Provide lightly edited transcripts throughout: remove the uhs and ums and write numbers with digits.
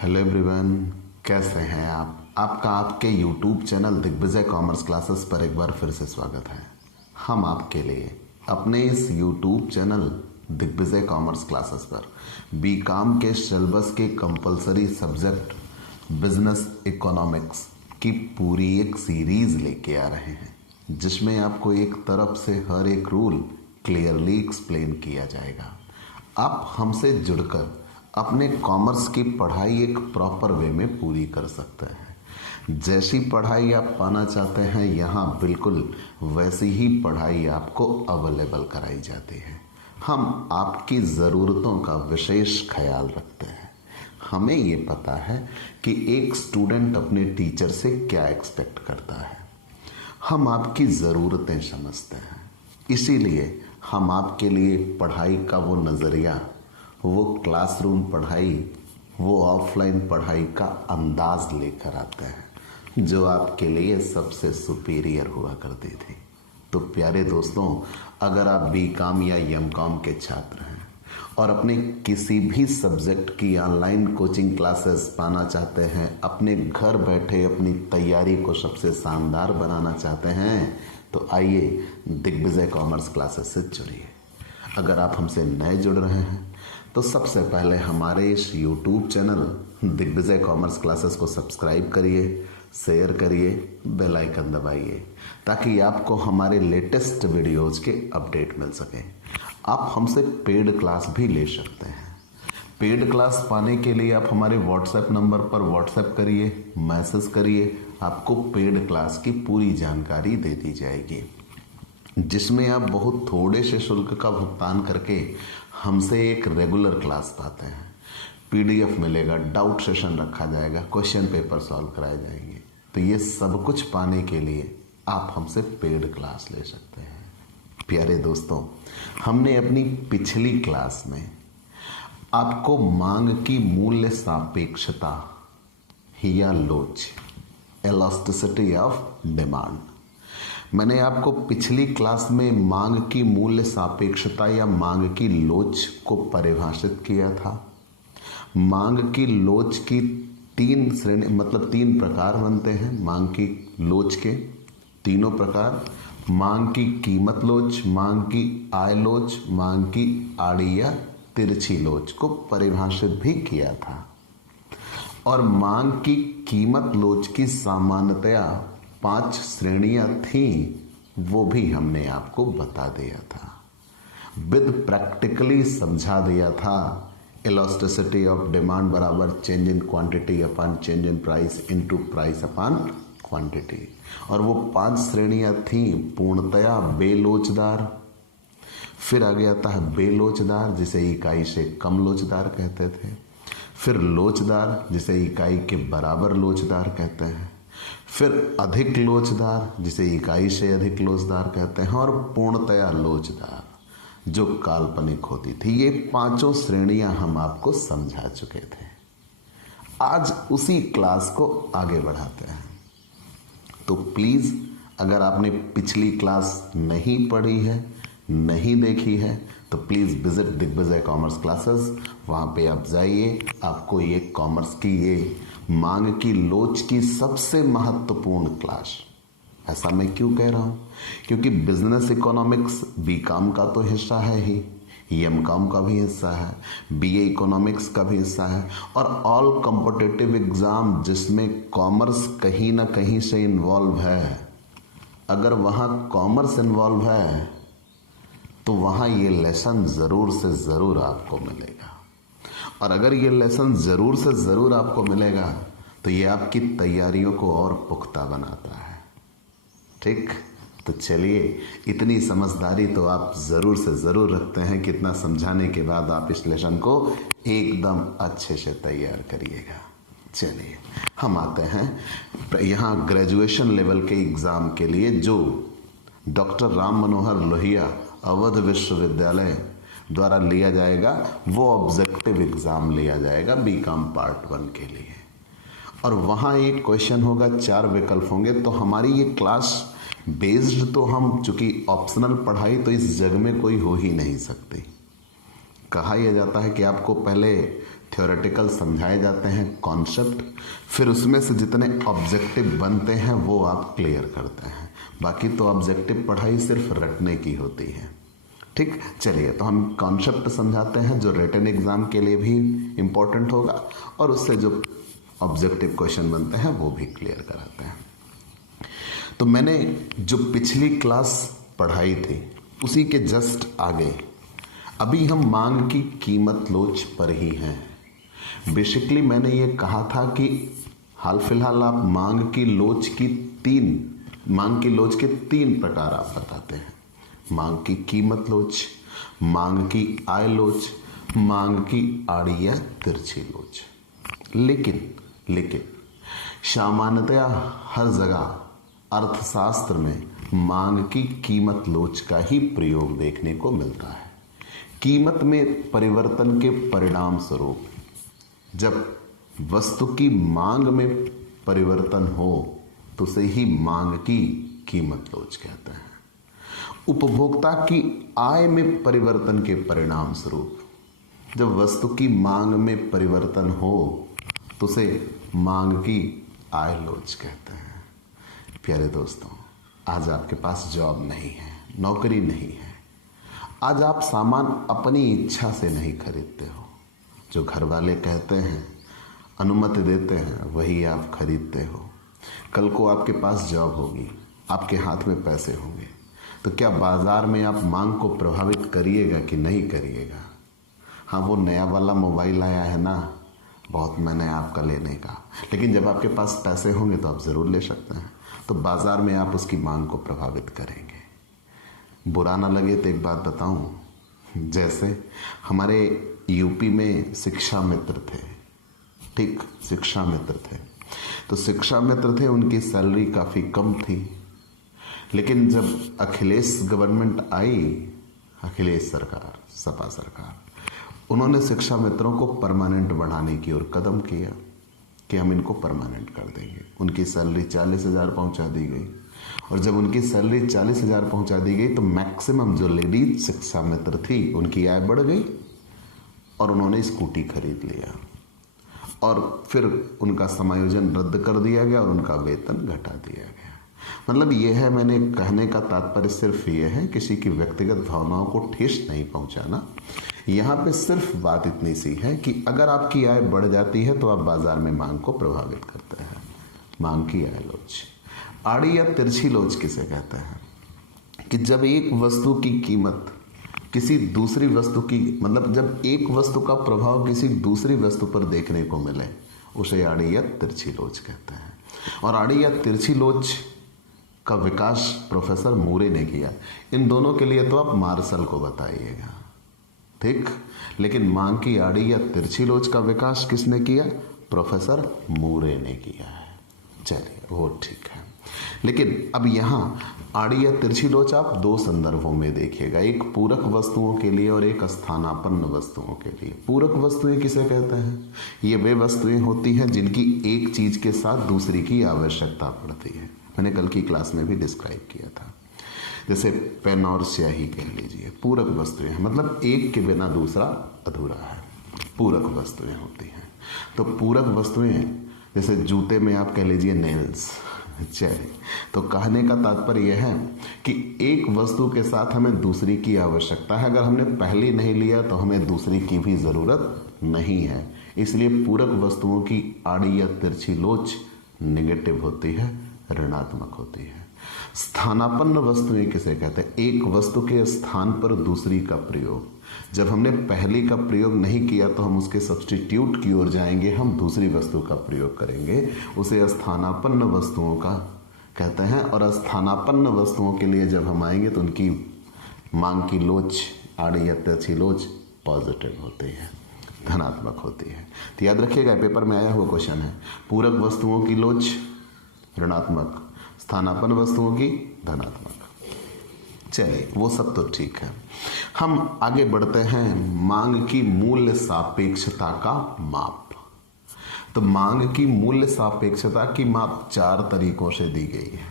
Hello everyone, कैसे हैं आप? आपका आपके YouTube channel Digvijay commerce classes पर एक बार फिर से स्वागत है। हम आपके लिए अपने इस YouTube channel Digvijay commerce classes पर बीकॉम के सिलेबस के कंपलसरी सब्जेक्ट बिजनेस इकोनॉमिक्स की पूरी एक सीरीज लेके आ रहे हैं, जिसमें आपको एक तरफ से हर एक रूल क्लियरली एक्सप्लेन किया जाएगा। आप हमसे जुड़कर अपने कॉमर्स की पढ़ाई एक प्रॉपर वे में पूरी कर सकते हैं। जैसी पढ़ाई आप पाना चाहते हैं, यहाँ बिल्कुल वैसी ही पढ़ाई आपको अवेलेबल कराई जाती है। हम आपकी ज़रूरतों का विशेष ख्याल रखते हैं। हमें ये पता है कि एक स्टूडेंट अपने टीचर से क्या एक्सपेक्ट करता है। हम आपकी ज़रूरतें समझते हैं, इसीलिए हम आपके लिए पढ़ाई का वो नज़रिया, वो क्लासरूम पढ़ाई, वो ऑफलाइन पढ़ाई का अंदाज लेकर आते हैं जो आपके लिए सबसे सुपीरियर हुआ करती थी। तो प्यारे दोस्तों, अगर आप बीकॉम या एमकॉम के छात्र हैं और अपने किसी भी सब्जेक्ट की ऑनलाइन कोचिंग क्लासेस पाना चाहते हैं, अपने घर बैठे अपनी तैयारी को सबसे शानदार बनाना चाहते हैं, तो आइए दिग्विजय कॉमर्स क्लासेस से जुड़िए। अगर आप हमसे नए जुड़ रहे हैं तो सबसे पहले हमारे इस YouTube channel Digvijay commerce classes को सब्सक्राइब करिए, शेयर करिए, बेल आइकन दबाइए, ताकि आपको हमारे लेटेस्ट वीडियोज़ के अपडेट मिल सके। आप हमसे पेड क्लास भी ले सकते हैं। पेड क्लास पाने के लिए आप हमारे व्हाट्सएप नंबर पर व्हाट्सएप करिए, मैसेज करिए, आपको पेड क्लास की पूरी जानकारी दे दी जाएगी, जिसमें आप बहुत थोड़े से शुल्क का भुगतान करके हमसे एक रेगुलर क्लास पाते हैं। PDF मिलेगा, डाउट सेशन रखा जाएगा, क्वेश्चन पेपर सॉल्व कराए जाएंगे। तो ये सब कुछ पाने के लिए आप हमसे पेड क्लास ले सकते हैं। प्यारे दोस्तों, हमने अपनी पिछली क्लास में आपको मांग की मूल्य सापेक्षता या लोच, इलास्टिसिटी ऑफ डिमांड, मैंने आपको पिछली क्लास में मांग की मूल्य सापेक्षता या मांग की लोच को परिभाषित किया था। मांग की लोच की तीन श्रेणी, मतलब तीन प्रकार बनते हैं मांग की लोच के। तीनों प्रकार, मांग की कीमत लोच, मांग की आय लोच, मांग की आड़ी या तिरछी लोच को परिभाषित भी किया था। और मांग की कीमत लोच की सामान्यतया 5 श्रेणियां थी, वो भी हमने आपको बता दिया था, विद प्रैक्टिकली समझा दिया था। इलास्टिसिटी ऑफ डिमांड बराबर change in quantity upon change in price into price upon quantity. और वो 5 श्रेणियां थी। पूर्णतया बेलोचदार, फिर आ गया था बेलोचदार, जिसे इकाई से कम लोचदार कहते थे। फिर लोचदार, जिसे इकाई के बराबर लोचदार कहते हैं। फिर अधिक लोचदार, जिसे इकाई से अधिक लोचदार कहते हैं। और पूर्णतया लोचदार, जो काल्पनिक होती थी। ये 5 श्रेणियां हम आपको समझा चुके थे। आज उसी क्लास को आगे बढ़ाते हैं। तो प्लीज, अगर आपने पिछली क्लास नहीं पढ़ी है, नहीं देखी है, तो please visit Digvijay commerce classes. वहां पे आप जाइए, आपको ये कॉमर्स की ये मांग की लोच की सबसे महत्वपूर्ण क्लास। ऐसा मैं क्यों कह रहा हूं? क्योंकि बिजनेस इकोनॉमिक्स बीकॉम का तो हिस्सा है ही, एमकॉम का भी हिस्सा है, BA इकोनॉमिक्स का भी हिस्सा है, और ऑल कॉम्पिटिटिव एग्जाम जिसमें कॉमर्स कहीं ना कहीं से इन्वॉल्व है, अगर वहां कॉमर्स इन्वॉल्व है तो वहां ये लेसन जरूर से जरूर आपको मिलेगा। और अगर ये लेसन ज़रूर से ज़रूर आपको मिलेगा तो ये आपकी तैयारियों को और पुख्ता बनाता है। ठीक, तो चलिए, इतनी समझदारी तो आप ज़रूर से ज़रूर रखते हैं कि इतना समझाने के बाद आप इस लेसन को एकदम अच्छे से तैयार करिएगा। चलिए, हम आते हैं यहाँ ग्रेजुएशन लेवल के एग्ज़ाम के लिए, जो डॉक्टर राम मनोहर लोहिया अवध विश्वविद्यालय द्वारा लिया जाएगा। वो ऑब्जेक्टिव एग्जाम लिया जाएगा बीकॉम पार्ट 1 के लिए। और वहाँ एक क्वेश्चन होगा, 4 विकल्प होंगे। तो हमारी ये क्लास बेस्ड, तो हम चूंकि ऑप्शनल पढ़ाई तो इस जग में कोई हो ही नहीं सकती। कहा यह जाता है कि आपको पहले थ्योरेटिकल समझाए जाते हैं कॉन्सेप्ट, फिर उसमें से जितने ऑब्जेक्टिव बनते हैं वो आप क्लियर करते हैं। बाकी तो ऑब्जेक्टिव पढ़ाई सिर्फ रटने की होती है। ठीक, चलिए तो हम कॉन्सेप्ट समझाते हैं जो रिटन एग्जाम के लिए भी इम्पोर्टेंट होगा, और उससे जो ऑब्जेक्टिव क्वेश्चन बनते हैं वो भी क्लियर कराते हैं। तो मैंने जो पिछली क्लास पढ़ाई थी उसी के जस्ट आगे अभी हम मांग की कीमत लोच पर ही हैं। बेसिकली मैंने ये कहा था कि हाल फिलहाल आप मांग की लोच के तीन प्रकार आप बताते हैं। मांग की कीमत लोच, मांग की आय लोच, मांग की आड़ी या तिरछी लोच। लेकिन सामान्यतया हर जगह अर्थशास्त्र में मांग की कीमत लोच का ही प्रयोग देखने को मिलता है। कीमत में परिवर्तन के परिणाम स्वरूप जब वस्तु की मांग में परिवर्तन हो तो उसे ही मांग की कीमत लोच कहते हैं। उपभोक्ता की आय में परिवर्तन के परिणाम स्वरूप जब वस्तु की मांग में परिवर्तन हो तो उसे मांग की आय लोच कहते हैं। प्यारे दोस्तों, आज आपके पास जॉब नहीं है, नौकरी नहीं है, आज आप सामान अपनी इच्छा से नहीं खरीदते हो। जो घर वाले कहते हैं, अनुमति देते हैं, वही आप खरीदते हो। कल को आपके पास जॉब होगी, आपके हाथ में पैसे होंगे, तो क्या बाजार में आप मांग को प्रभावित करिएगा कि नहीं करिएगा? हाँ, वो नया वाला मोबाइल आया है ना, बहुत मैंने आपका लेने का, लेकिन जब आपके पास पैसे होंगे तो आप ज़रूर ले सकते हैं। तो बाजार में आप उसकी मांग को प्रभावित करेंगे। बुरा ना लगे तो एक बात बताऊं, जैसे हमारे यूपी में शिक्षा मित्र थे, ठीक, शिक्षा मित्र थे, तो शिक्षा मित्र थे, उनकी सैलरी काफ़ी कम थी। लेकिन जब अखिलेश गवर्नमेंट आई, अखिलेश सरकार, सपा सरकार, उन्होंने शिक्षा मित्रों को परमानेंट बढ़ाने की ओर कदम किया कि हम इनको परमानेंट कर देंगे। उनकी सैलरी 40,000 पहुंचा दी गई, और जब उनकी सैलरी 40,000 पहुंचा दी गई तो मैक्सिमम जो लेडीज शिक्षा मित्र थी उनकी आय बढ़ गई और उन्होंने स्कूटी खरीद लिया, और फिर उनका समायोजन रद्द कर दिया गया और उनका वेतन घटा दिया गया। मतलब यह है, मैंने कहने का तात्पर्य सिर्फ ये है, किसी की व्यक्तिगत भावनाओं को ठेस नहीं पहुंचाना। यहाँ पे सिर्फ बात इतनी सी है कि अगर आपकी आय बढ़ जाती है तो आप बाजार में मांग को प्रभावित करते हैं। मांग की आय लोच। आड़ी या तिरछी लोच किसे कहते हैं? कि जब एक वस्तु की कीमत किसी दूसरी वस्तु की, मतलब जब एक वस्तु का प्रभाव किसी दूसरी वस्तु पर देखने को मिले, उसे आड़ी या तिरछी लोच कहते हैं। और आड़ी या तिरछी लोच का विकास प्रोफेसर मूरे ने किया। इन दोनों के लिए तो आप मार्शल को बताइएगा, ठीक, लेकिन मांग की आड़ी या तिरछी लोच का विकास किसने किया? प्रोफेसर मूरे ने किया है। चलिए, वो ठीक है। लेकिन अब यहाँ आड़ी या तिरछी लोच आप दो संदर्भों में देखिएगा, एक पूरक वस्तुओं के लिए और एक स्थानापन्न वस्तुओं के लिए। पूरक वस्तुएं किसे कहते हैं? ये वे वस्तुएं होती हैं जिनकी एक चीज के साथ दूसरी की आवश्यकता पड़ती है। मैंने कल की क्लास में भी डिस्क्राइब किया था, जैसे पेन और स्याही कह लीजिए, पूरक वस्तुएं हैं, मतलब एक के बिना दूसरा अधूरा है, पूरक वस्तुएं होती हैं। तो पूरक वस्तुएं जैसे जूते में आप कह लीजिए नेल्स। चलिए, तो कहने का तात्पर्य यह है कि एक वस्तु के साथ हमें दूसरी की आवश्यकता है, अगर हमने पहली नहीं लिया तो हमें दूसरी की भी जरूरत नहीं है। इसलिए पूरक वस्तुओं की आड़ी या तिरछी लोच नेगेटिव होती है, ऋणात्मक होती है। स्थानापन्न वस्तुएं किसे कहते हैं? एक वस्तु के स्थान पर दूसरी का प्रयोग। जब हमने पहली का प्रयोग नहीं किया तो हम उसके सब्स्टिट्यूट की ओर जाएंगे, हम दूसरी वस्तु का प्रयोग करेंगे, उसे स्थानापन्न वस्तुओं का कहते हैं। और स्थानापन्न वस्तुओं के लिए जब हम आएंगे तो उनकी मांग की लोच, आड़ी या तिरछी लोच पॉजिटिव होती है, धनात्मक होती है। तो याद रखिएगा, पेपर में आया हुआ क्वेश्चन है, पूरक वस्तुओं की लोच ऋणात्मक, स्थानापन्न वस्तुओं की धनात्मक। चलिए, वो सब तो ठीक है। हम आगे बढ़ते हैं, मांग की मूल्य सापेक्षता का माप। तो मांग की मूल्य सापेक्षता की माप चार तरीकों से दी गई है।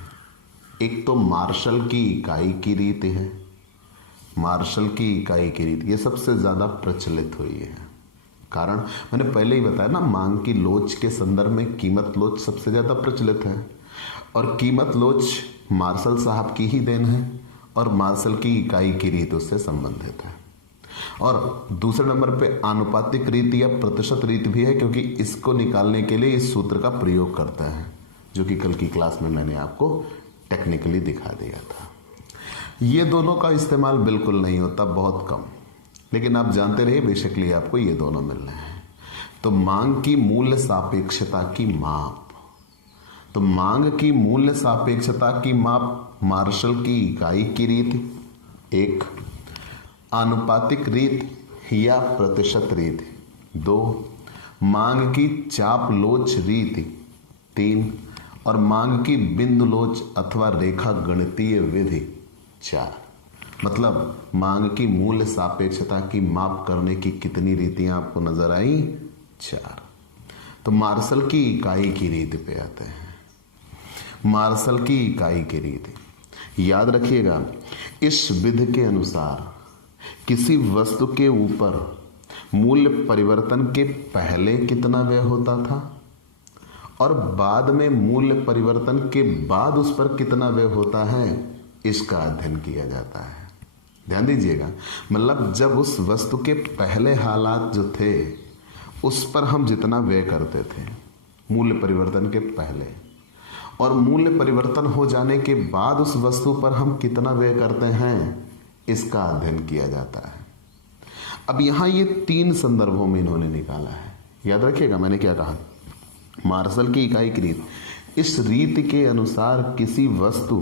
एक तो मार्शल की इकाई की रीति है। मार्शल की इकाई की रीति ये सबसे ज्यादा प्रचलित हुई है। कारण मैंने पहले ही बताया ना, मांग की लोच के संदर्भ में कीमत लोच सबसे ज्यादा प्रचलित है और कीमत लोच मार्शल साहब की ही देन है और मार्शल की इकाई की रीत उससे संबंधित है। और दूसरे नंबर पे आनुपातिक रीत या प्रतिशत रीत भी है, क्योंकि इसको निकालने के लिए इस सूत्र का प्रयोग करते हैं, जो कि कल की क्लास में मैंने आपको टेक्निकली दिखा दिया था। ये दोनों का इस्तेमाल बिल्कुल नहीं होता, बहुत कम, लेकिन आप जानते रहिए बेसिकली आपको ये दोनों मिल रहे हैं। तो मांग की मूल्य सापेक्षता की माप, तो मांग की मूल्य सापेक्षता की माप मार्शल की इकाई की रीत एक, आनुपातिक रीत या प्रतिशत रीत दो, मांग की चाप लोच रीत तीन और मांग की बिंदु लोच अथवा रेखा गणितीय विधि चार। मतलब मांग की मूल्य सापेक्षता की माप करने की कितनी रीतियां आपको नजर आई? चार। तो मार्शल की इकाई की रीत पे आते हैं। मार्शल की इकाई की रीत याद रखिएगा, इस विधि के अनुसार किसी वस्तु के ऊपर मूल्य परिवर्तन के पहले कितना व्यय होता था और बाद में मूल्य परिवर्तन के बाद उस पर कितना व्यय होता है, इसका अध्ययन किया जाता है। ध्यान दीजिएगा, मतलब जब उस वस्तु के पहले हालात जो थे उस पर हम जितना व्यय करते थे मूल्य परिवर्तन के पहले, और मूल्य परिवर्तन हो जाने के बाद उस वस्तु पर हम कितना व्यय करते हैं, इसका अध्ययन किया जाता है। अब यहां ये तीन संदर्भों में इन्होंने निकाला है। याद रखिएगा मैंने क्या कहा, मार्शल की इकाई की रीत, इस रीत के अनुसार किसी वस्तु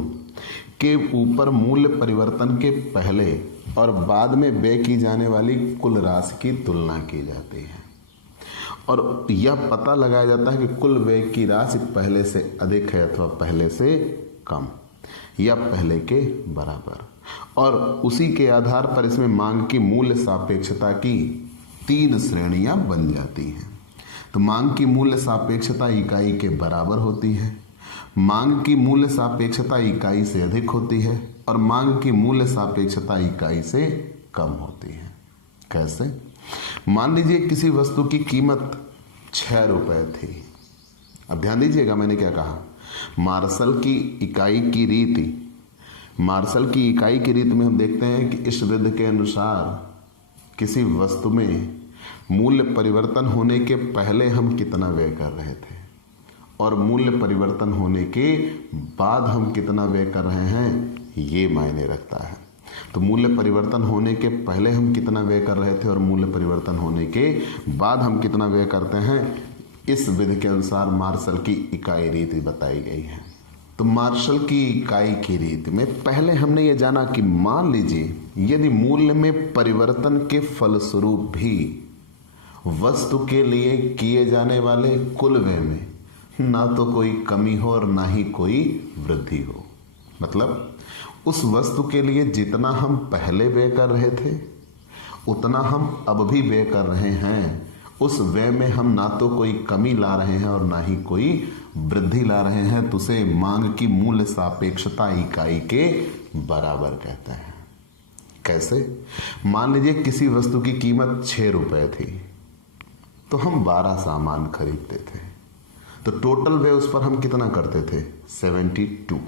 के ऊपर मूल्य परिवर्तन के पहले और बाद में व्यय की जाने वाली कुल राशि की तुलना की जाती है और यह पता लगाया जाता है कि कुल व्यय की राशि पहले से अधिक है अथवा पहले से कम या पहले के बराबर, और उसी के आधार पर इसमें मांग की मूल्य सापेक्षता की तीन श्रेणियां बन जाती हैं। तो मांग की मूल्य सापेक्षता इकाई के बराबर होती है, मांग की मूल्य सापेक्षता इकाई से अधिक होती है और मांग की मूल्य सापेक्षता इकाई से कम होती है। कैसे? मान लीजिए किसी वस्तु की कीमत 6 रुपए थी। अब ध्यान दीजिएगा मैंने क्या कहा, मार्शल की इकाई की रीति, मार्शल की इकाई की रीत में हम देखते हैं कि इस विधि के अनुसार किसी वस्तु में मूल्य परिवर्तन होने के पहले हम कितना व्यय कर रहे थे और मूल्य परिवर्तन होने के बाद हम कितना व्यय कर रहे हैं, ये मायने रखता है। तो मूल्य परिवर्तन होने के पहले हम कितना व्यय कर रहे थे और मूल्य परिवर्तन होने के बाद हम कितना व्यय करते हैं, इस विधि के अनुसार मार्शल की इकाई रीति बताई गई है। तो मार्शल की इकाई की रीति में पहले हमने ये जाना कि मान लीजिए यदि मूल्य में परिवर्तन के फलस्वरूप भी वस्तु के लिए किए जाने वाले कुल व्यय में ना तो कोई कमी हो और ना ही कोई वृद्धि हो, मतलब उस वस्तु के लिए जितना हम पहले व्यय कर रहे थे उतना हम अब भी व्यय कर रहे हैं, उस व्यय में हम ना तो कोई कमी ला रहे हैं और ना ही कोई वृद्धि ला रहे हैं, तो उसे मांग की मूल्य सापेक्षता इकाई के बराबर कहते हैं। कैसे? मान लीजिए किसी वस्तु की कीमत 6 रुपए थी तो हम 12 सामान खरीदते थे, तो टोटल व्यय उस पर हम कितना करते थे, 72।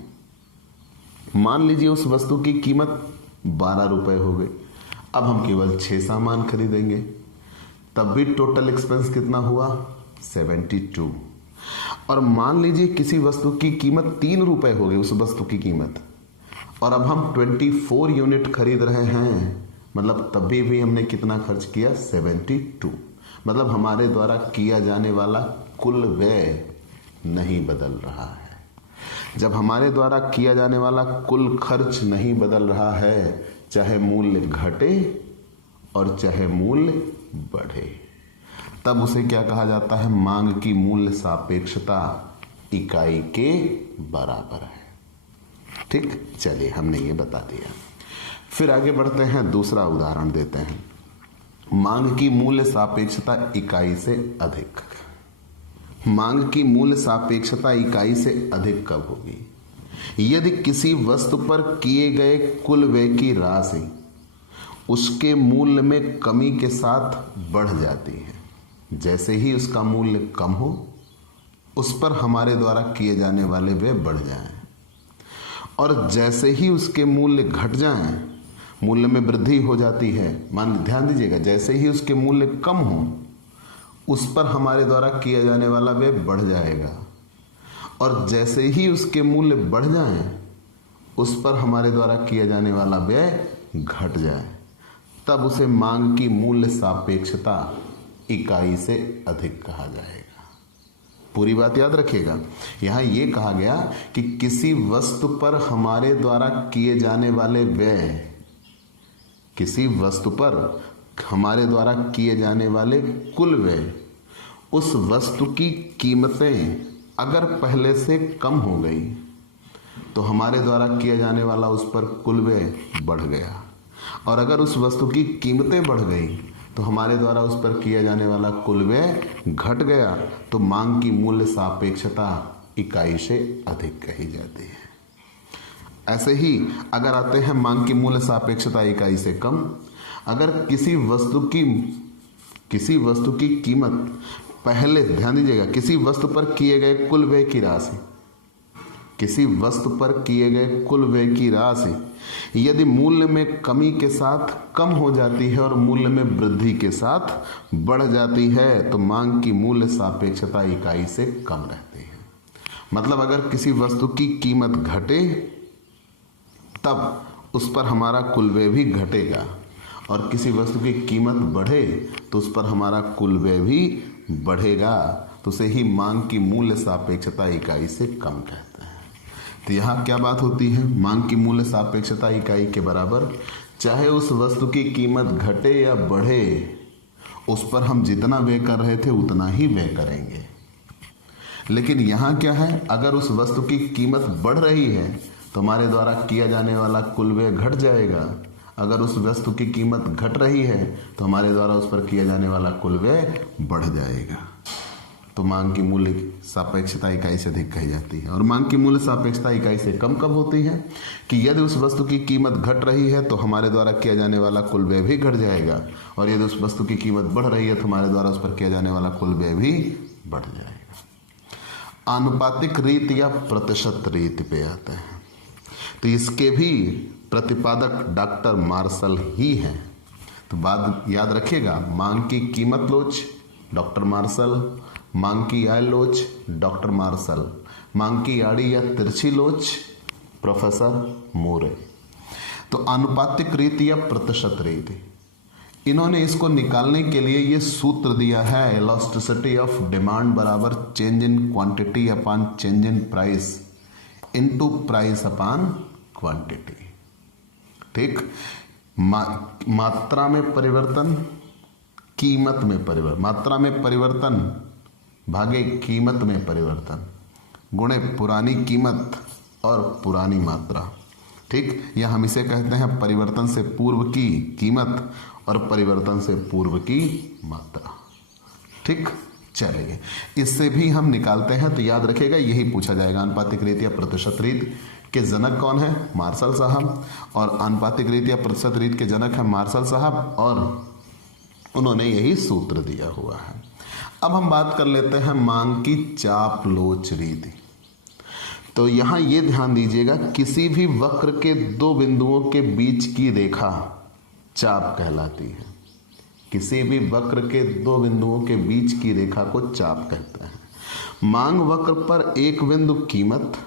मान लीजिए उस वस्तु की कीमत 12 रुपए हो गई, अब हम केवल 6 सामान खरीदेंगे, तब भी टोटल एक्सपेंस कितना हुआ, 72। और मान लीजिए किसी वस्तु की कीमत 3 रुपए हो गई, उस वस्तु की कीमत, और अब हम 24 यूनिट खरीद रहे हैं, मतलब तभी भी हमने कितना खर्च किया, 72। मतलब हमारे द्वारा किया जाने वाला कुल व्यय नहीं बदल रहा है। जब हमारे द्वारा किया जाने वाला कुल खर्च नहीं बदल रहा है, चाहे मूल्य घटे और चाहे मूल्य बढ़े, तब उसे क्या कहा जाता है, मांग की मूल्य सापेक्षता इकाई के बराबर है। ठीक, चलिए हमने ये बता दिया। फिर आगे बढ़ते हैं, दूसरा उदाहरण देते हैं। मांग की मूल्य सापेक्षता इकाई से अधिक। मांग की मूल्य सापेक्षता इकाई से अधिक कब होगी? यदि किसी वस्तु पर किए गए कुल व्यय की राशि उसके मूल्य में कमी के साथ बढ़ जाती है। जैसे ही उसका मूल्य कम हो उस पर हमारे द्वारा किए जाने वाले व्यय बढ़ जाएं, और जैसे ही उसके मूल्य घट जाएं, मूल्य में वृद्धि हो जाती है। ध्यान दीजिएगा, जैसे ही उसके मूल्य कम हो उस पर हमारे द्वारा किया जाने वाला व्यय बढ़ जाएगा, और जैसे ही उसके मूल्य बढ़ जाएं उस पर हमारे द्वारा किया जाने वाला व्यय घट जाए, तब उसे मांग की मूल्य सापेक्षता इकाई से अधिक कहा जाएगा। पूरी बात याद रखिएगा। यहां यह कहा गया कि किसी वस्तु पर हमारे द्वारा किए जाने वाले व्यय, किसी वस्तु पर हमारे द्वारा किए जाने वाले कुल व्यय, उस वस्तु की कीमतें अगर पहले से कम हो गई तो हमारे द्वारा किया जाने वाला उस पर कुल व्यय बढ़ गया, और अगर उस वस्तु की कीमतें बढ़ गई तो हमारे द्वारा उस पर किया जाने वाला कुल व्यय घट गया, तो मांग की मूल्य सापेक्षता इकाई से अधिक कही जाती है। ऐसे ही अगर आते हैं मांग की मूल्य सापेक्षता इकाई से कम, अगर किसी वस्तु की कीमत पहले, ध्यान दीजिएगा, किसी वस्तु पर किए गए कुल व्यय की राशि, किसी वस्तु पर किए गए कुल व्यय की राशि यदि मूल्य में कमी के साथ कम हो जाती है और मूल्य में वृद्धि के साथ बढ़ जाती है तो मांग की मूल्य सापेक्षता इकाई से कम रहती है। मतलब अगर किसी वस्तु की कीमत घटे तब उस पर हमारा कुल व्यय भी घटेगा, और किसी वस्तु की कीमत बढ़े तो उस पर हमारा कुल व्यय भी बढ़ेगा, तो उसे ही मांग की मूल्य सापेक्षता इकाई से कम कहते हैं। तो यहाँ क्या बात होती है, मांग की मूल्य सापेक्षता इकाई के बराबर, चाहे उस वस्तु की कीमत घटे या बढ़े, उस पर हम जितना व्यय कर रहे थे उतना ही व्यय करेंगे। लेकिन यहाँ क्या है, अगर उस वस्तु की कीमत बढ़ रही है तो हमारे द्वारा किया जाने वाला कुल व्यय घट जाएगा, अगर उस वस्तु की कीमत घट रही है तो हमारे द्वारा उस पर किया जाने वाला कुल व्यय बढ़ जाएगा। तो मांग की मूल्य सापेक्षता इकाई से अधिक कही जाती है। और मांग की मूल्य सापेक्षता इकाई से कम कब होती है कि यदि उस वस्तु की कीमत घट रही है तो हमारे द्वारा किया जाने वाला कुल व्यय भी घट जाएगा, और यदि उस वस्तु की कीमत बढ़ रही है तो हमारे द्वारा उस पर किया जाने वाला कुल व्यय भी बढ़ जाएगा। आनुपातिक रीत या प्रतिशत रीत पे आते हैं, तो इसके भी प्रतिपादक डॉक्टर मार्शल ही हैं। तो बात याद रखिएगा, मांग की कीमत लोच डॉक्टर मार्शल, मांग की आय लोच डॉक्टर मार्शल, मांग की आड़ी या तिरछी लोच प्रोफेसर मोरे। तो आनुपातिक रीति या प्रतिशत रीति, इन्होंने इसको निकालने के लिए ये सूत्र दिया है, इलास्टिसिटी ऑफ डिमांड बराबर change in quantity upon change in price into price upon quantity. ठीक, मात्रा में परिवर्तन, कीमत में परिवर्तन, मात्रा में परिवर्तन भागे कीमत में परिवर्तन गुणे पुरानी कीमत और पुरानी मात्रा। ठीक, या हम इसे कहते हैं परिवर्तन से पूर्व की कीमत और परिवर्तन से पूर्व की मात्रा। ठीक, चलिए इससे भी हम निकालते हैं। तो याद रखिएगा यही पूछा जाएगा। आनुपातिक रीत या प्रतिशत रीत के जनक कौन है? मार्शल साहब। और आनुपातिक रीत या प्रतिशत रीत के जनक है मार्शल साहब, और उन्होंने यही सूत्र दिया हुआ है। अब हम बात कर लेते हैं मांग की चाप लोच रीति। तो यहां यह ध्यान दीजिएगा, किसी भी वक्र के दो बिंदुओं के बीच की रेखा चाप कहलाती है। किसी भी वक्र के दो बिंदुओं के बीच की रेखा को चाप कहते हैं। मांग वक्र पर एक बिंदु कीमत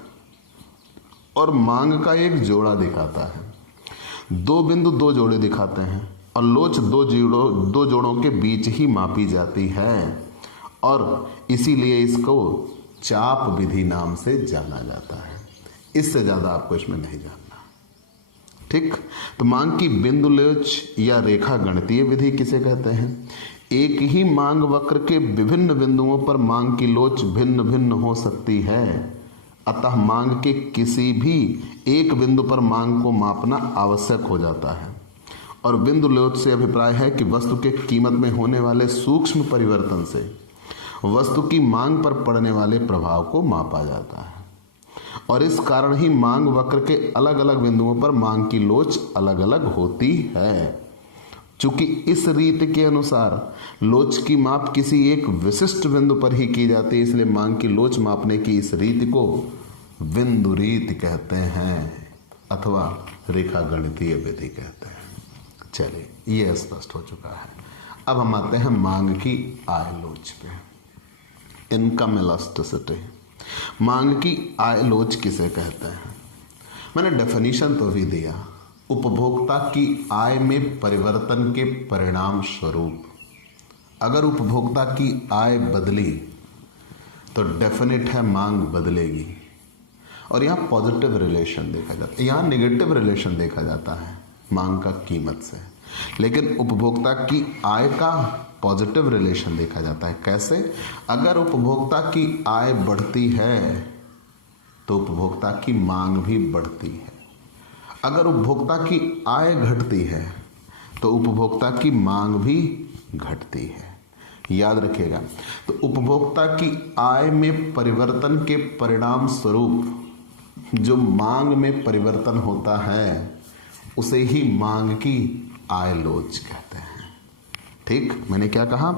और मांग का एक जोड़ा दिखाता है। दो बिंदु दो जोड़े दिखाते हैं, और लोच दो जोड़ों के बीच ही मापी जाती है, और इसीलिए इसको चाप विधि नाम से जाना जाता है। इससे ज्यादा आपको इसमें नहीं जानना। ठीक, तो मांग की बिंदु लोच या रेखा गणितीय विधि किसे कहते हैं? एक ही मांग वक्र के विभिन्न बिंदुओं पर मांग की लोच भिन्न भिन्न हो सकती है, अतः मांग के किसी भी एक बिंदु पर मांग को मापना आवश्यक हो जाता है। और बिंदु लोच से अभिप्राय है कि वस्तु के कीमत में होने वाले सूक्ष्म परिवर्तन से वस्तु की मांग पर पड़ने वाले प्रभाव को मापा जाता है, और इस कारण ही मांग वक्र के अलग अलग बिंदुओं पर मांग की लोच अलग अलग होती है। चूंकि इस रीति के अनुसार लोच की माप किसी एक विशिष्ट बिंदु पर ही की जाती है, इसलिए मांग की लोच मापने की इस रीति को बिंदु रीति कहते हैं अथवा रेखा गणितीय विधि कहते हैं। चलिए, ये स्पष्ट हो चुका है। अब हम आते हैं मांग की आय लोच पे। इनकम इलास्टिसिटी, मांग की आय लोच किसे कहते हैं? मैंने डेफिनेशन तो भी दिया, उपभोक्ता की आय में परिवर्तन के परिणाम स्वरूप। अगर उपभोक्ता की आय बदली तो डेफिनेट है मांग बदलेगी। और यहाँ पॉजिटिव रिलेशन देखा जाता है, यहाँ नेगेटिव रिलेशन देखा जाता है मांग का कीमत से, लेकिन उपभोक्ता की आय का पॉजिटिव रिलेशन देखा जाता है। कैसे? अगर उपभोक्ता की आय बढ़ती है तो उपभोक्ता की मांग भी बढ़ती है। अगर उपभोक्ता की आय घटती है तो उपभोक्ता की मांग भी घटती है। याद रखिएगा, तो उपभोक्ता की आय में परिवर्तन के परिणाम स्वरूप जो मांग में परिवर्तन होता है उसे ही मांग की आय लोच कहते हैं। ठीक, मैंने क्या कहा?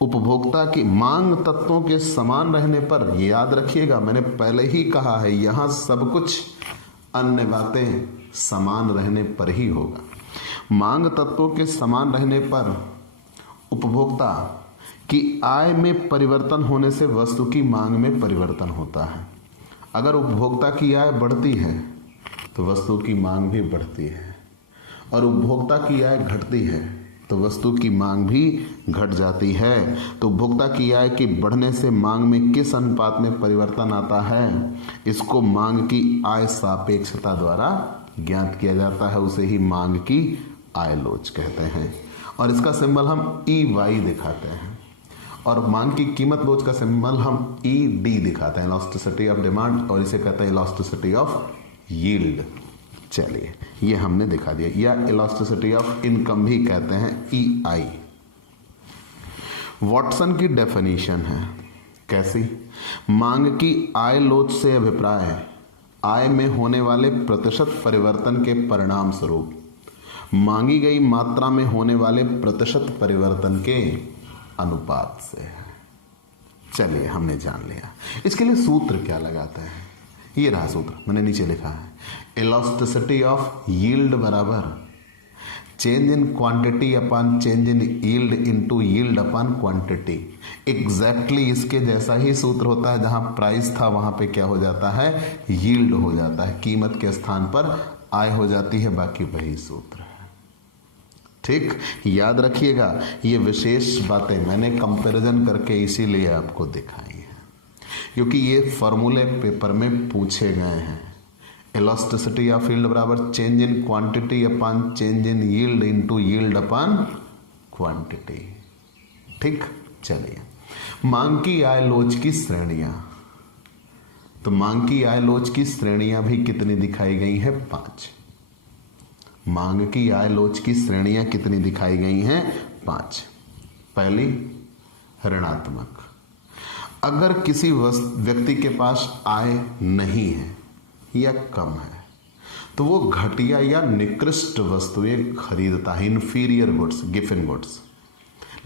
उपभोक्ता की मांग तत्वों के समान रहने पर, याद रखिएगा मैंने पहले ही कहा है, यहां सब कुछ अन्य बातें समान रहने पर ही होगा। मांग तत्वों के समान रहने पर उपभोक्ता की आय में परिवर्तन होने से वस्तु की मांग में परिवर्तन होता है। अगर उपभोक्ता की आय बढ़ती है तो वस्तु की मांग भी बढ़ती है, और उपभोक्ता की आय घटती है तो वस्तु की मांग भी घट जाती है। तो उपभोक्ता की आय के बढ़ने से मांग में किस अनुपात में परिवर्तन आता है, इसको मांग की आय सापेक्षता द्वारा ज्ञात किया जाता है, उसे ही मांग की आय लोच कहते हैं। और इसका सिंबल हम EY दिखाते हैं, और मांग की कीमत लोच का सिंबल हम ED दिखाते हैं, इलास्टिसिटी ऑफ डिमांड, और इसे कहते हैं इलास्टिसिटी ऑफ यील्ड। चलिए, ये हमने दिखा दिया, या इलास्टिसिटी ऑफ इनकम भी कहते हैं, EI। वॉटसन की डेफिनेशन है कैसी? मांग की आय लोच से अभिप्राय आय में होने वाले प्रतिशत परिवर्तन के परिणाम स्वरूप मांगी गई मात्रा में होने वाले प्रतिशत परिवर्तन के अनुपात से है। चलिए, हमने जान लिया। इसके लिए सूत्र क्या लगाते हैं? ये रहा सूत्र, मैंने नीचे लिखा है, इलास्टिसिटी ऑफ यील्ड बराबर change in quantity upon change in yield into yield upon quantity. Exactly इसके जैसा ही सूत्र होता है, जहां प्राइस था वहां पे क्या हो जाता है, यील्ड हो जाता है, कीमत के स्थान पर आय हो जाती है, बाकी वही सूत्र है। ठीक, याद रखिएगा, ये विशेष बातें मैंने कंपैरिजन करके इसीलिए आपको दिखाई है, क्योंकि ये फॉर्मूले पेपर में पूछे गए हैं। इलास्टिसिटी ऑफ यील्ड बराबर change in quantity upon change in yield into yield upon quantity. ठीक, चलिए, मांग की आय लोच की श्रेणियां। तो मांग की आय लोच की श्रेणियां भी कितनी दिखाई गई है? 5। मांग की आय लोच की श्रेणियां कितनी दिखाई गई हैं? 5। पहली, ऋणात्मक। अगर किसी व्यक्ति के पास आय नहीं है या कम है तो वो घटिया या निकृष्ट वस्तुएं खरीदता है, इंफीरियर गुड्स, गिफिन गुड्स।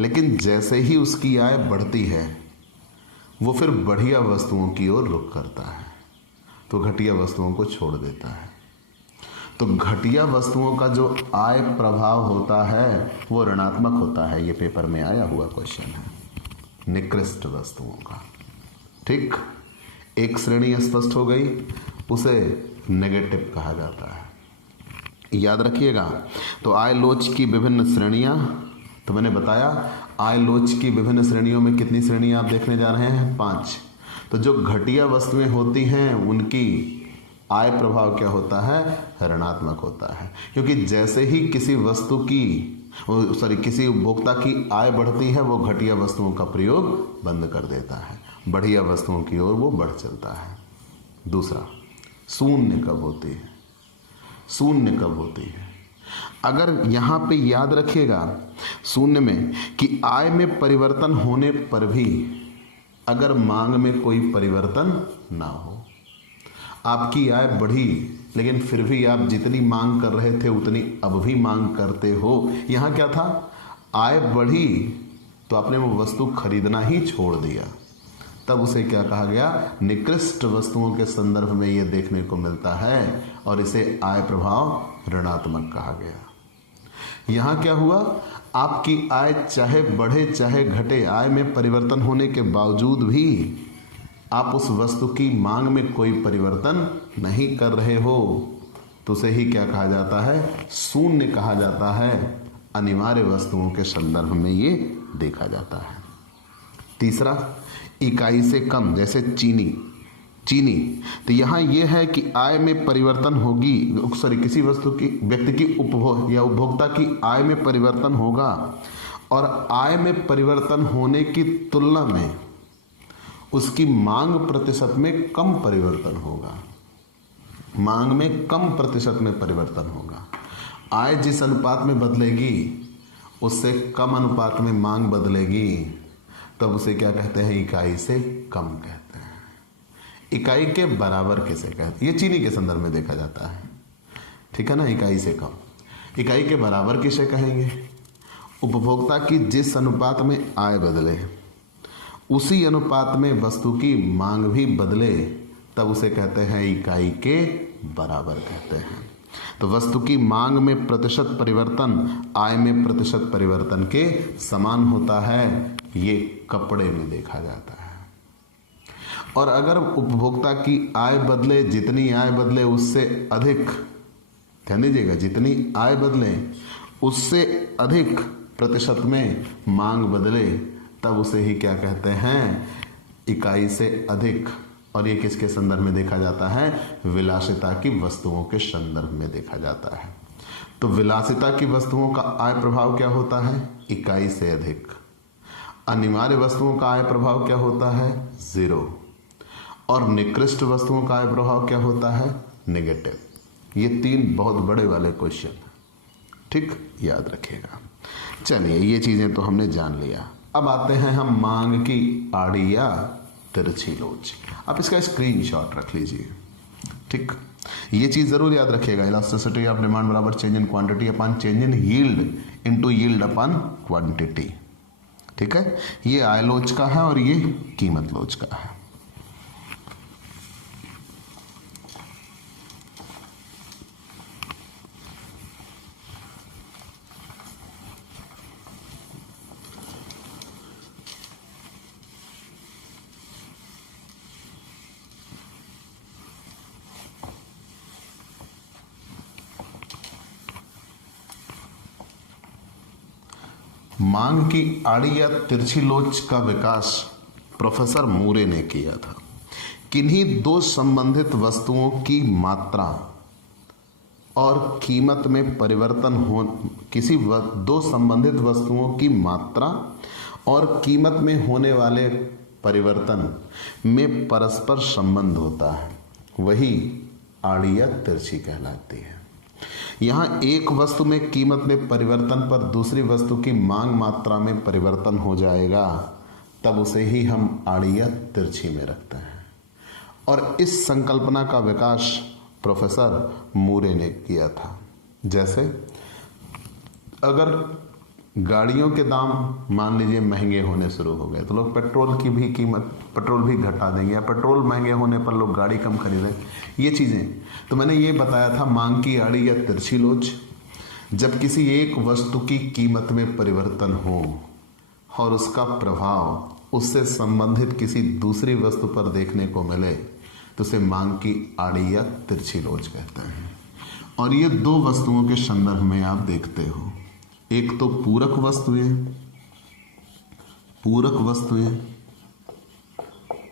लेकिन जैसे ही उसकी आय बढ़ती है वो फिर बढ़िया वस्तुओं की ओर रुख करता है, तो घटिया वस्तुओं को छोड़ देता है। तो घटिया वस्तुओं का जो आय प्रभाव होता है वो ऋणात्मक होता है। ये पेपर में आया हुआ क्वेश्चन है, निकृष्ट वस्तुओं का। ठीक, एक श्रेणी स्पष्ट हो गई, उसे नेगेटिव कहा जाता है। याद रखिएगा, तो आय लोच की विभिन्न श्रेणियां, तो मैंने बताया आय लोच की विभिन्न श्रेणियों में कितनी श्रेणियां आप देखने जा रहे हैं? 5। तो जो घटिया वस्तुएं होती हैं उनकी आय प्रभाव क्या होता है? ऋणात्मक होता है, क्योंकि जैसे ही किसी वस्तु की किसी उपभोक्ता की आय बढ़ती है वो घटिया वस्तुओं का प्रयोग बंद कर देता है, बढ़िया वस्तुओं की ओर वो बढ़ चलता है। दूसरा, शून्य कब होती है? शून्य कब होती है? अगर यहां पे याद रखिएगा शून्य में कि आय में परिवर्तन होने पर भी अगर मांग में कोई परिवर्तन ना हो, आपकी आय बढ़ी लेकिन फिर भी आप जितनी मांग कर रहे थे उतनी अब भी मांग करते हो। यहां क्या था, आय बढ़ी तो आपने वो वस्तु खरीदना ही छोड़ दिया, तब उसे क्या कहा गया, निकृष्ट वस्तुओं के संदर्भ में यह देखने को मिलता है और इसे आय प्रभाव ऋणात्मक कहा गया। यहां क्या हुआ, आपकी आय चाहे बढ़े चाहे घटे, आय में परिवर्तन होने के बावजूद भी आप उस वस्तु की मांग में कोई परिवर्तन नहीं कर रहे हो, तो उसे ही क्या कहा जाता है, शून्य कहा जाता है। अनिवार्य वस्तुओं के संदर्भ में ये देखा जाता है। तीसरा, इकाई से कम, जैसे चीनी। तो यहां यह है कि आय में परिवर्तन होगी, किसी वस्तु की, व्यक्ति की उपभोग या उपभोक्ता की आय में परिवर्तन होगा और आय में परिवर्तन होने की तुलना में उसकी मांग प्रतिशत में कम परिवर्तन होगा। मांग में कम प्रतिशत में परिवर्तन होगा। आय जिस अनुपात में बदलेगी उससे कम अनुपात में मांग बदलेगी, तब उसे क्या कहते हैं, इकाई से कम कहते हैं। इकाई के बराबर किसे कहते हैं, ये चीनी के संदर्भ में देखा जाता है, ठीक है ना। इकाई से कम, इकाई के बराबर किसे कहेंगे, उपभोक्ता की जिस अनुपात में आय बदले उसी अनुपात में वस्तु की मांग भी बदले, तब उसे कहते हैं इकाई के बराबर कहते हैं। तो वस्तु की मांग में प्रतिशत परिवर्तन आय में प्रतिशत परिवर्तन के समान होता है, ये कपड़े में देखा जाता है। और अगर उपभोक्ता की आय बदले, जितनी आय बदले उससे अधिक, ध्यान दीजिएगा, जितनी आय बदले उससे अधिक प्रतिशत में मांग बदले, तब उसे ही क्या कहते हैं, इकाई से अधिक। और ये किसके संदर्भ में देखा जाता है, विलासिता की वस्तुओं के संदर्भ में देखा जाता है। तो विलासिता की वस्तुओं का आय प्रभाव क्या होता है, इकाई से अधिक। अनिवार्य वस्तुओं का आय प्रभाव क्या होता है, 0। और निकृष्ट वस्तुओं का आय प्रभाव क्या होता है, नेगेटिव। ये 3 बहुत बड़े वाले क्वेश्चन, ठीक, याद रखिएगा। चलिए, ये चीजें तो हमने जान लिया। अब आते हैं हम मांग की आड़ी या तिरछी लोच। आप इसका स्क्रीनशॉट रख लीजिए, ठीक। ये चीज जरूर याद रखिएगा, इलास्टिसिटी ऑफ डिमांड बराबर change in quantity upon change in yield into yield upon quantity, ठीक है। ये आय लोच का है और ये कीमत लोच का है। मांग की आड़ी या तिरछी लोच का विकास प्रोफेसर मूरे ने किया था। किन्हीं 2 संबंधित वस्तुओं की मात्रा और कीमत में परिवर्तन हो, किसी 2 संबंधित वस्तुओं की मात्रा और कीमत में होने वाले परिवर्तन में परस्पर संबंध होता है, वही आड़ी या तिरछी कहलाती है। यहां एक वस्तु में कीमत में परिवर्तन पर दूसरी वस्तु की मांग मात्रा में परिवर्तन हो जाएगा, तब उसे ही हम आड़ी या तिरछी में रखते हैं। और इस संकल्पना का विकास प्रोफेसर मूरे ने किया था। जैसे अगर गाड़ियों के दाम मान लीजिए महंगे होने शुरू हो गए, तो लोग पेट्रोल की भी कीमत, पेट्रोल भी घटा देंगे, या पेट्रोल महंगे होने पर लोग गाड़ी कम खरीदें, ये चीज़ें। तो मैंने ये बताया था मांग की आड़ी या तिरछी लोच, जब किसी एक वस्तु की कीमत में परिवर्तन हो और उसका प्रभाव उससे संबंधित किसी दूसरी वस्तु पर देखने को मिले, तो उसे मांग की आड़ी या तिरछी लोच कहते हैं। और ये 2 वस्तुओं के संदर्भ में आप देखते हो, एक तो पूरक वस्तुएं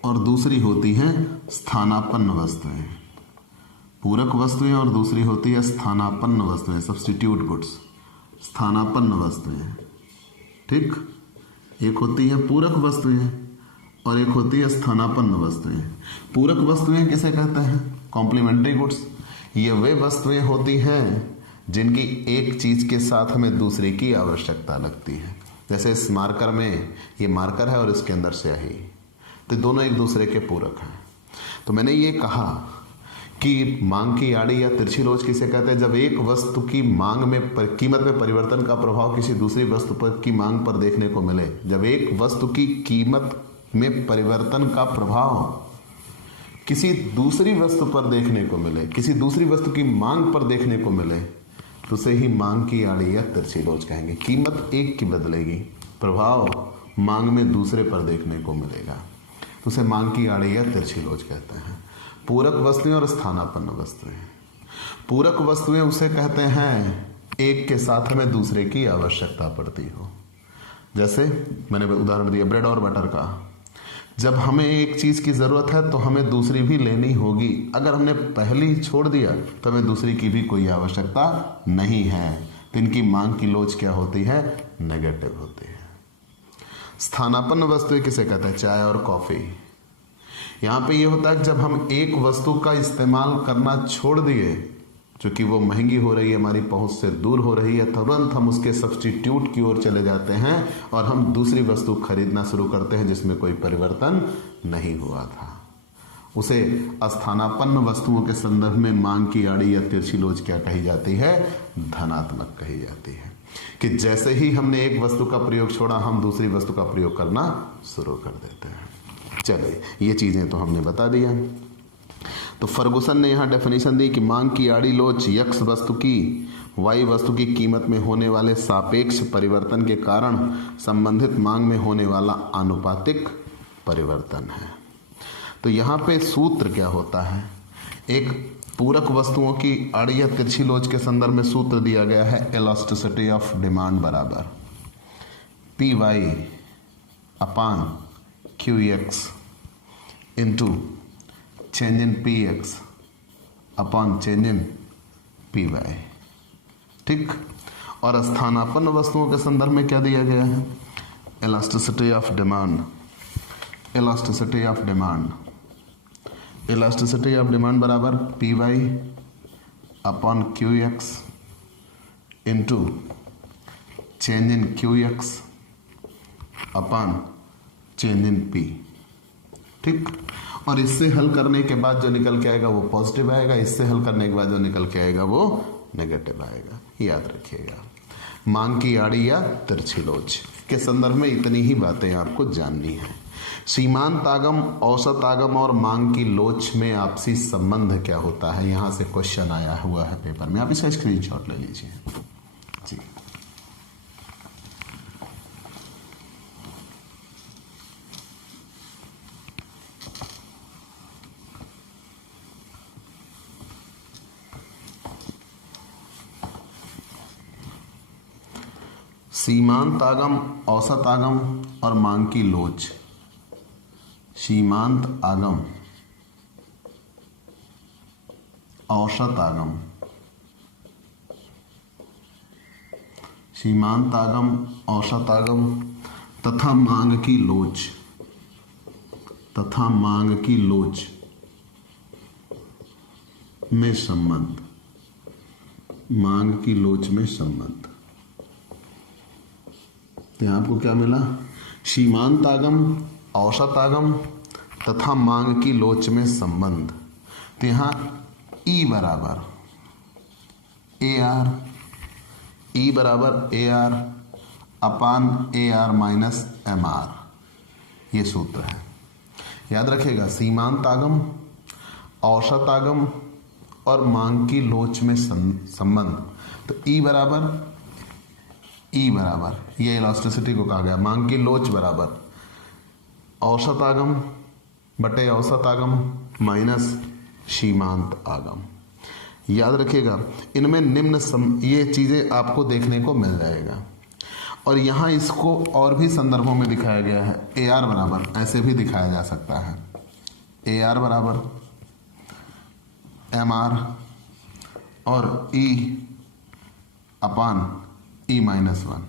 और दूसरी होती हैं स्थानापन्न वस्तुएं। पूरक वस्तुएं और दूसरी होती है स्थानापन्न वस्तुएं, सब्स्टिट्यूट गुड्स, स्थानापन्न वस्तुएं, ठीक। एक होती है पूरक वस्तुएं और एक होती है स्थानापन्न वस्तुएं। पूरक वस्तुएं किसे कहते हैं, कॉम्प्लीमेंट्री गुड्स। ये वे वस्तुएं होती हैं जिनकी एक चीज के साथ हमें दूसरे की आवश्यकता लगती है। जैसे इस मार्कर में, ये मार्कर है और इसके अंदर स्याही, तो दोनों एक दूसरे के पूरक हैं। तो मैंने ये कहा कि मांग की आड़ी या तिरछी लोच किसे कहते हैं? जब एक वस्तु की मांग में कीमत में परिवर्तन का प्रभाव किसी दूसरी वस्तु पर की मांग पर देखने को मिले। जब एक वस्तु की कीमत में परिवर्तन का प्रभाव किसी दूसरी वस्तु पर देखने को मिले, किसी दूसरी वस्तु की मांग पर देखने को मिले, तो उसे ही मांग की आड़ी या तिरछी लोच कहेंगे। कीमत एक की बदलेगी, प्रभाव मांग में दूसरे पर देखने को मिलेगा, तो उसे मांग की आड़ी या तिरछी लोच कहते हैं। पूरक वस्तुएं और स्थानापन्न वस्तुएं। पूरक वस्तुएं उसे कहते हैं एक के साथ हमें दूसरे की आवश्यकता पड़ती हो। जैसे मैंने उदाहरण दिया ब्रेड और बटर का। जब हमें एक चीज की जरूरत है तो हमें दूसरी भी लेनी होगी। अगर हमने पहली छोड़ दिया तो हमें दूसरी की भी कोई आवश्यकता नहीं है। तो इनकी मांग की लोच क्या होती है? नेगेटिव होती है। स्थानापन्न वस्तुएं किसे कहते हैं? चाय और कॉफी। यहां पे ये होता है कि जब हम एक वस्तु का इस्तेमाल करना छोड़ दिए, क्योंकि वो महंगी हो रही है, हमारी पहुंच से दूर हो रही है, तुरंत हम उसके सब्स्टिट्यूट की ओर चले जाते हैं और हम दूसरी वस्तु खरीदना शुरू करते हैं जिसमें कोई परिवर्तन नहीं हुआ था। उसे स्थानापन्न वस्तुओं के संदर्भ में मांग की आड़ी या तिरछी लोच क्या कही जाती है? धनात्मक कही जाती है। कि जैसे ही हमने एक वस्तु का प्रयोग छोड़ा, हम दूसरी वस्तु का प्रयोग करना शुरू कर देते हैं। चलिए, ये चीजें तो हमने बता दिया। तो फर्गुसन ने यहां डेफिनेशन दी कि मांग की आड़ी लोच यक्स वस्तु की वाई वस्तु की कीमत में होने वाले सापेक्ष परिवर्तन के कारण संबंधित मांग में होने वाला आनुपातिक परिवर्तन है। तो यहां पे सूत्र क्या होता है? एक पूरक वस्तुओं की आड़ी या तिरछी लोच के संदर्भ में सूत्र दिया गया है, इलास्टिसिटी ऑफ डिमांड बराबर P Y upon Q X into change in P X upon change in P Y. ठीक। और स्थानापन्न वस्तुओं के संदर्भ में क्या दिया गया है? Elasticity of demand. Elasticity of demand, elasticity of demand बराबर P Y upon Q X into change in Q X upon change in P. ठीक। और इससे हल करने के बाद जो निकल के आएगा वो पॉजिटिव आएगा, इससे हल करने के बाद जो निकल के आएगा वो नेगेटिव आएगा। याद रखिएगा, मांग की आड़ी या तिरछी लोच के संदर्भ में इतनी ही बातें आपको जाननी है। सीमांत आगम, औसत आगम और मांग की लोच में आपसी संबंध क्या होता है, यहां से क्वेश्चन आया हुआ है पेपर में। आप इसका स्क्रीनशॉट ले लीजिए जी। सीमांत आगम, औसत आगम और मांग की लोच। सीमांत आगम, औसत आगम, सीमांत आगम, औसत आगम तथा मांग की लोच, तथा मांग की लोच में संबंध, मांग की लोच में संबंध। तो यहां आपको क्या मिला? सीमांत आगम, औसत आगम तथा मांग की लोच में संबंध। तो यहां ई बराबर ए आर, ई बराबर A R upon A R minus M R, ये सूत्र है। याद रखिएगा, सीमांत आगम, औसत आगम और मांग की लोच में संबंध। तो ई बराबर ये इलास्टिसिटी को कहा गया, मांग की लोच बराबर औसत आगम बटे औसत आगम माइनस सीमांत आगम। याद रखिएगा, इनमें निम्न ये चीजें आपको देखने को मिल जाएगा। और यहां इसको और भी संदर्भों में दिखाया गया है। ए आर बराबर ऐसे भी दिखाया जा सकता है, ए आर बराबर एम आर और ई अपान ई माइनस वन।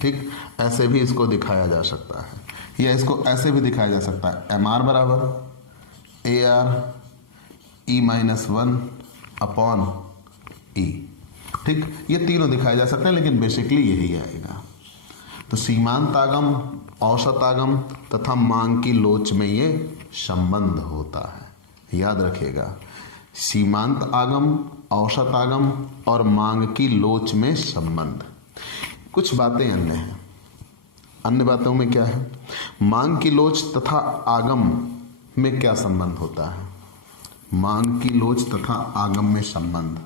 ठीक, ऐसे भी इसको दिखाया जा सकता है, या इसको ऐसे भी दिखाया जा सकता है, एम आर बराबर A R E minus one upon E. ठीक, ये तीनों दिखाए जा सकते हैं, लेकिन बेसिकली यही आएगा। तो सीमांत आगम, औसत आगम तथा मांग की लोच में ये संबंध होता है। याद रखिएगा, सीमांत आगम, औसत आगम और मांग की लोच में संबंध। कुछ बातें अन्य हैं। अन्य बातों में क्या है? मांग की लोच तथा आगम में क्या संबंध होता है? मांग की लोच तथा आगम में संबंध।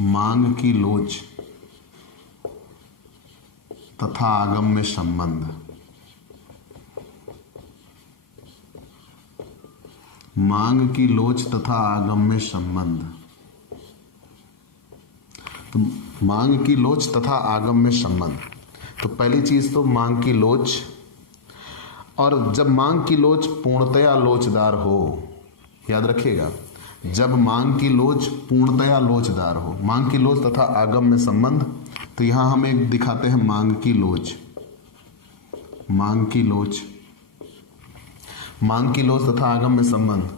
मांग की लोच तथा आगम में संबंध। मांग की लोच तथा आगम में संबंध। तो मांग की लोच तथा आगम में संबंध, तो पहली चीज तो मांग की लोच, और जब मांग की लोच पूर्णतया लोचदार हो, याद रखिएगा, जब मांग की लोच पूर्णतया लोचदार हो, मांग की लोच तथा आगम में संबंध, तो यहां हम एक दिखाते हैं मांग की लोच। मांग की लोच, मांग की लोच तथा आगम में संबंध,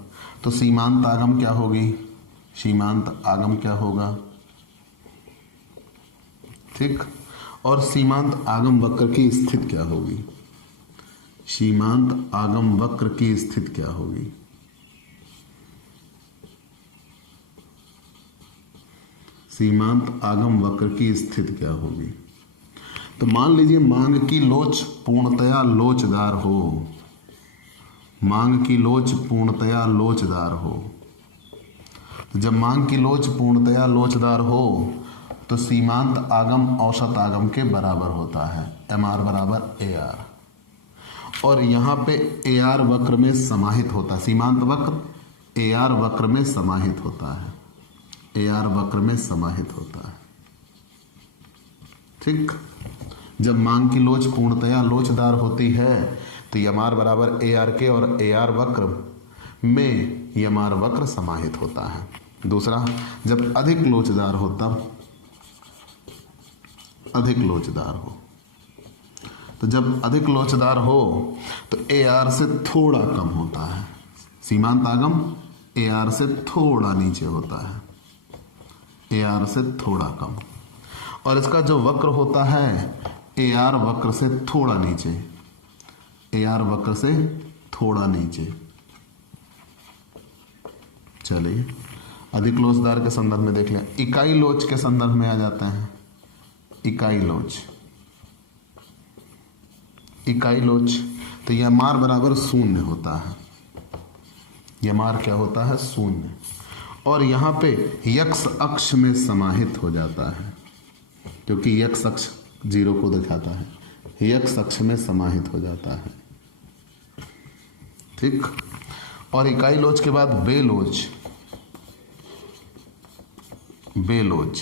तो सीमांत आगम क्या होगी? सीमांत आगम क्या होगा? ठीक। और सीमांत आगम वक्र की स्थिति क्या होगी? सीमांत आगम वक्र की स्थिति क्या होगी? सीमांत आगम वक्र की स्थिति क्या होगी? तो मान लीजिए मांग की लोच पूर्णतया लोचदार हो, मांग की लोच पूर्णतया लोचदार हो, तो जब मांग की लोच पूर्णतया लोचदार हो तो सीमांत आगम औसत आगम के बराबर होता है, MR बराबर AR। और यहाँ पे AR वक्र में समाहित होता है, सीमांत वक्र AR वक्र में समाहित होता है, AR वक्र में समाहित होता है। ठीक। जब मांग की लोच पूर्णतया लोचदार होती है तो MR बराबर AR के, और AR वक्र में MR वक्र समाहित होता है। दूसरा, जब अधिक लोचदार हो, तब अधिक लोचदार हो, तो जब अधिक लोचदार हो तो AR से थोड़ा कम होता है, सीमांत आगम AR से थोड़ा नीचे होता है, AR से थोड़ा कम, और इसका जो वक्र होता है AR वक्र से थोड़ा नीचे, AR वक्र से थोड़ा नीचे। चलिए अधिक लोचदार के संदर्भ में देख लें। इकाई लोच के संदर्भ में आ जाते हैं। इकाई लोच, इकाई लोच, तो MR बराबर शून्य होता है, MR क्या होता है? शून्य। और यहां पे यक्ष अक्ष में समाहित हो जाता है, क्योंकि यक्ष अक्ष 0 को दिखाता है, यक्ष अक्ष में समाहित हो जाता है। ठीक। और इकाई लोच के बाद बेलोच, बेलोच,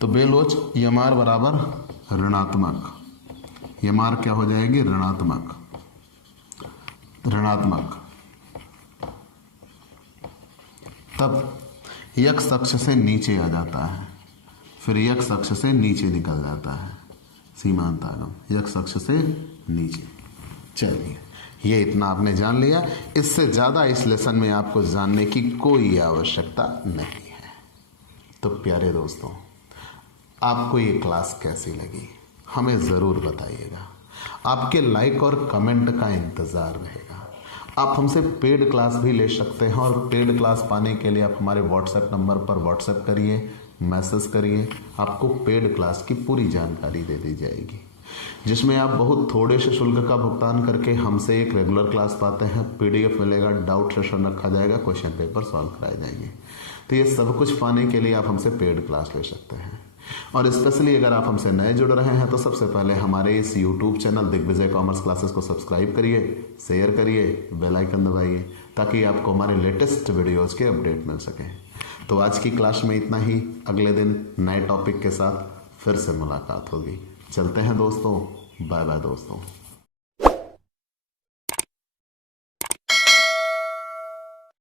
तो बेलोच MR बराबर ऋणात्मक, MR क्या हो जाएगी? ऋणात्मक, ऋणात्मक। तब यक्ष अक्ष से नीचे आ जाता है, फिर यक्ष अक्ष से नीचे निकल जाता है, सीमांत आगम यक्ष अक्ष से नीचे। चलिए ये इतना आपने जान लिया, इससे ज़्यादा इस लेसन में आपको जानने की कोई आवश्यकता नहीं है। तो प्यारे दोस्तों, आपको ये क्लास कैसी लगी हमें ज़रूर बताइएगा। आपके लाइक और कमेंट का इंतज़ार रहेगा। आप हमसे पेड क्लास भी ले सकते हैं, और पेड क्लास पाने के लिए आप हमारे व्हाट्सएप नंबर पर व्हाट्सएप करिए, मैसेज करिए, आपको पेड क्लास की पूरी जानकारी दे दी जाएगी, जिसमें आप बहुत थोड़े से शुल्क का भुगतान करके हमसे एक रेगुलर क्लास पाते हैं। PDF मिलेगा, डाउट सेशन रखा जाएगा, क्वेश्चन पेपर सॉल्व कराए जाएंगे। तो ये सब कुछ पाने के लिए आप हमसे पेड क्लास ले सकते हैं। और स्पेशली अगर आप हमसे नए जुड़ रहे हैं तो सबसे पहले हमारे इस YouTube channel Digvijay commerce classes को सब्सक्राइब करिए, शेयर करिए, बेल आइकन दबाइए, ताकि आपको हमारे लेटेस्ट वीडियोज़ के अपडेट मिल सकें। तो आज की क्लास में इतना ही, अगले दिन नए टॉपिक के साथ फिर से मुलाकात होगी। चलते हैं दोस्तों, बाय बाय दोस्तों।